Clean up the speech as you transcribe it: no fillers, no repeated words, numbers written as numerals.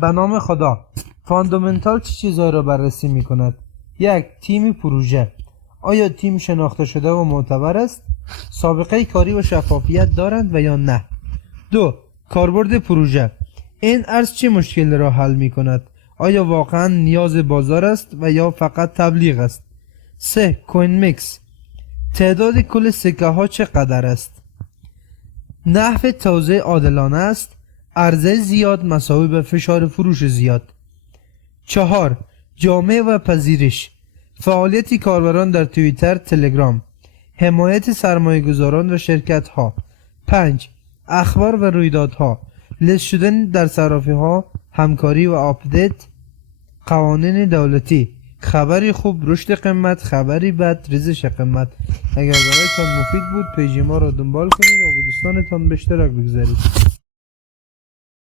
به نام خدا. فاندامنتال چه چیزهایی را بررسی می کند؟ 1. تیم پروژه. آیا تیم شناخته شده و معتبر است؟ سابقه کاری و شفافیت دارند و یا نه؟ 2. کاربرد پروژه. این ارز چه مشکل را حل می کند؟ آیا واقعا نیاز بازار است و یا فقط تبلیغ است؟ 3. کوین میکس. تعداد کل سکه ها چقدر است؟ نحو توزیع عادلانه است؟ عرضه زیاد مساوی به فشار فروش زیاد. 4. جامعه و پذیرش. فعالیت کاربران در توییتر، تلگرام. حمایت سرمایه گذاران و شرکت ها. 5. اخبار و رویدادها. لیست شدن در صحافی ها، همکاری و آپدیت. قوانین دولتی. خبری خوب رشد قیمت، خبری بد ریزش قیمت. اگر برایتان مفید بود پیج ما را دنبال کنید و با دوستانتان به اشتراک بگذارید.